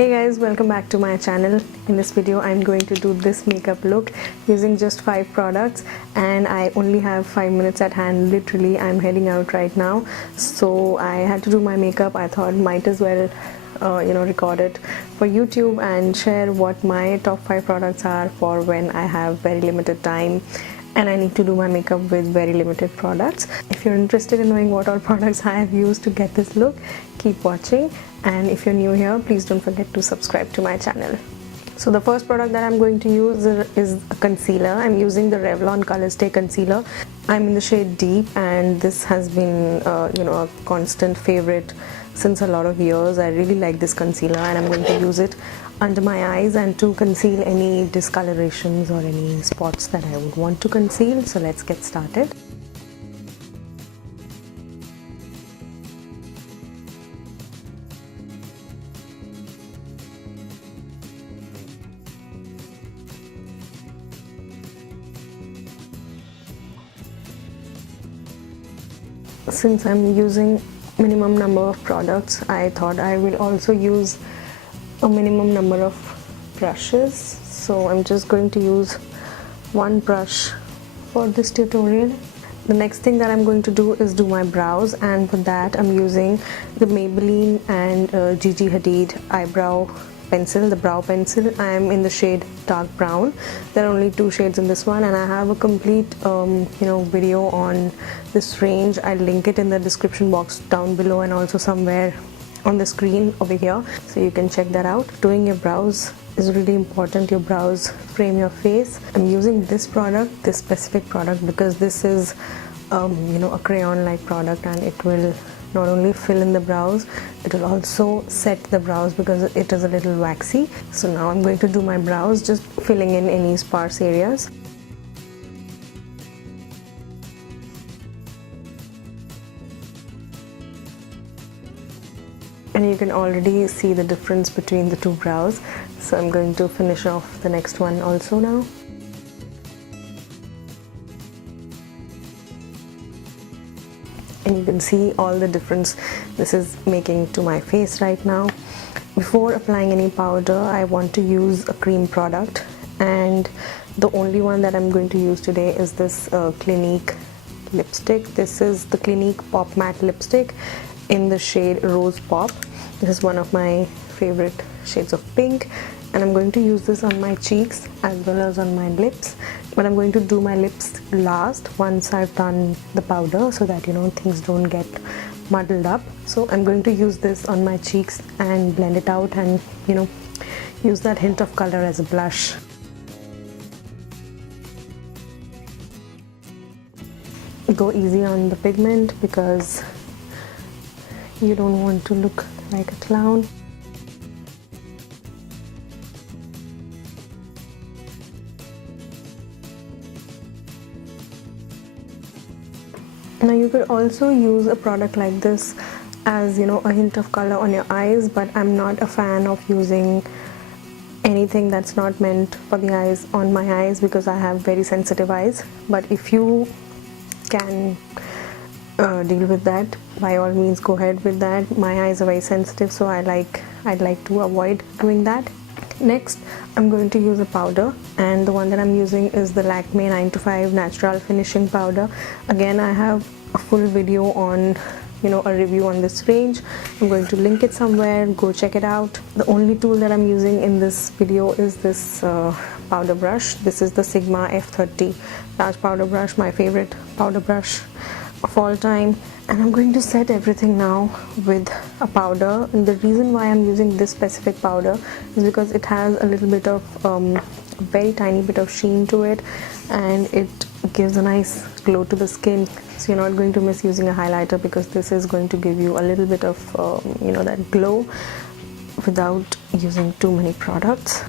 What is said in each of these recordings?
Hey guys, welcome back to my channel. In this video I'm going to do this makeup look using just 5 products, and I only have 5 minutes at hand. Literally I'm heading out right now, so I had to do my makeup. I thought might as well record it for YouTube and share what my top 5 products are for when I have very limited time and I need to do my makeup with very limited products. If you're interested in knowing what all products I have used to get this look, keep watching, and if you're new here, please don't forget to subscribe to my channel. So the first product that I'm going to use is a concealer. I'm using the Revlon Colorstay concealer. I'm in the shade Deep, and this has been a constant favorite since a lot of years. I really like this concealer, and I'm going to use it under my eyes and to conceal any discolorations or any spots that I would want to conceal. So let's get started. Since I'm using minimum number of products, I thought I will also use a minimum number of brushes. So I'm just going to use one brush for this tutorial. The next thing that I'm going to do is do my brows, and for that I'm using the Maybelline and Gigi Hadid eyebrow pencil, the brow pencil. I am in the shade dark brown. There are only 2 shades in this one, and I have a complete video on this range. I'll link it in the description box down below and also somewhere on the screen over here, so you can check that out. Doing your brows is really important. Your brows frame your face. I'm using this product, this specific product, because this is a crayon like product, and it will not only fill in the brows, it will also set the brows because it is a little waxy. So now I'm going to do my brows, just filling in any sparse areas. And you can already see the difference between the 2 brows, so I'm going to finish off the next one also now. And you can see all the difference this is making to my face right now. Before applying any powder, I want to use a cream product, and the only one that I'm going to use today is this Clinique lipstick. This is the Clinique Pop Matte lipstick in the shade Rose Pop. This is one of my favorite shades of pink, and I'm going to use this on my cheeks as well as on my lips, but I'm going to do my lips last once I've done the powder, so that things don't get muddled up. So I'm going to use this on my cheeks and blend it out, and use that hint of color as a blush. Go easy on the pigment because you don't want to look like a clown. Now you could also use a product like this as a hint of color on your eyes, but I'm not a fan of using anything that's not meant for the eyes on my eyes because I have very sensitive eyes. But if you can deal with that, by all means go ahead with that. My eyes are very sensitive, so I'd like to avoid doing that. Next I'm going to use a powder, and the one that I'm using is the Lakme 9 to 5 Naturale finishing powder. Again, I have a full video on a review on this range. I'm going to link it somewhere. Go check it out. The only tool that I'm using in this video is this powder brush. This is the Sigma F30 large powder brush, my favorite powder brush of all time. And I'm going to set everything now with a powder, and the reason why I'm using this specific powder is because it has a little bit of a very tiny bit of sheen to it, and it gives a nice glow to the skin. So you're not going to miss using a highlighter, because this is going to give you a little bit of that glow without using too many products.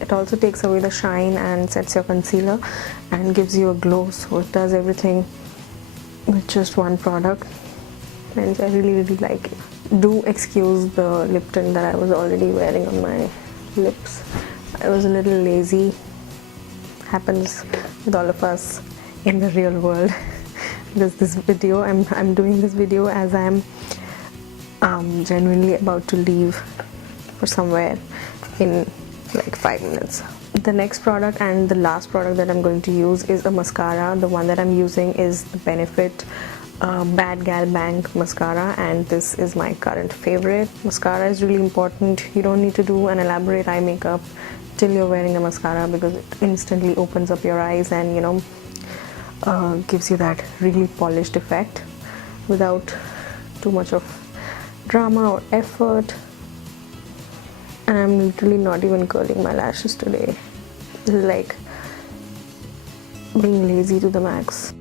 It also takes away the shine and sets your concealer and gives you a glow, so it does everything with just one product, and I really like it. Do excuse the lip tint that I was already wearing on my lips. I was a little lazy. Happens with all of us. in the real world. Because this video, I'm doing this video as I'm genuinely about to leave for somewhere in like 5 minutes. The next product and the last product that I'm going to use is a mascara. The one that I'm using is the Benefit Bad Gal Bang mascara, and this is my current favorite. Mascara is really important. You don't need to do an elaborate eye makeup till you're wearing a mascara, because it instantly opens up your eyes and, you know, gives you that really polished effect without too much of drama or effort. And I'm literally not even curling my lashes today. This is like being lazy to the max.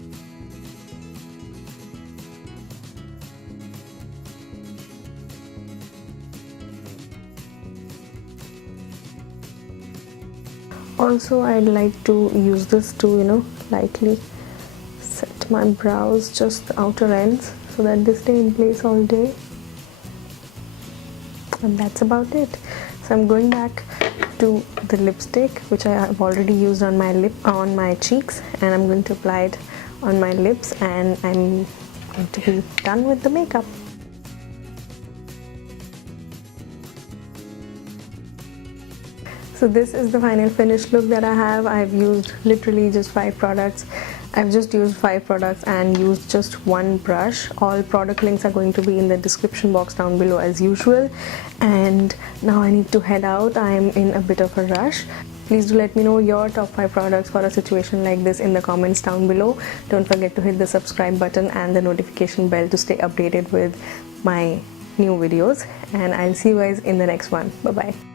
Also, I'd like to use this to, you know, lightly set my brows, just the outer ends, so that they stay in place all day. And that's about it. So I'm going back to the lipstick, which I have already used on my cheeks, and I'm going to apply it on my lips, and I'm going to be done with the makeup. So this is the final finished look that I have. I've used literally just 5 products. I've just used 5 products and used just one brush. All product links are going to be in the description box down below as usual. And now I need to head out. I'm in a bit of a rush. Please do let me know your top 5 products for a situation like this in the comments down below. Don't forget to hit the subscribe button and the notification bell to stay updated with my new videos. And I'll see you guys in the next one. Bye bye.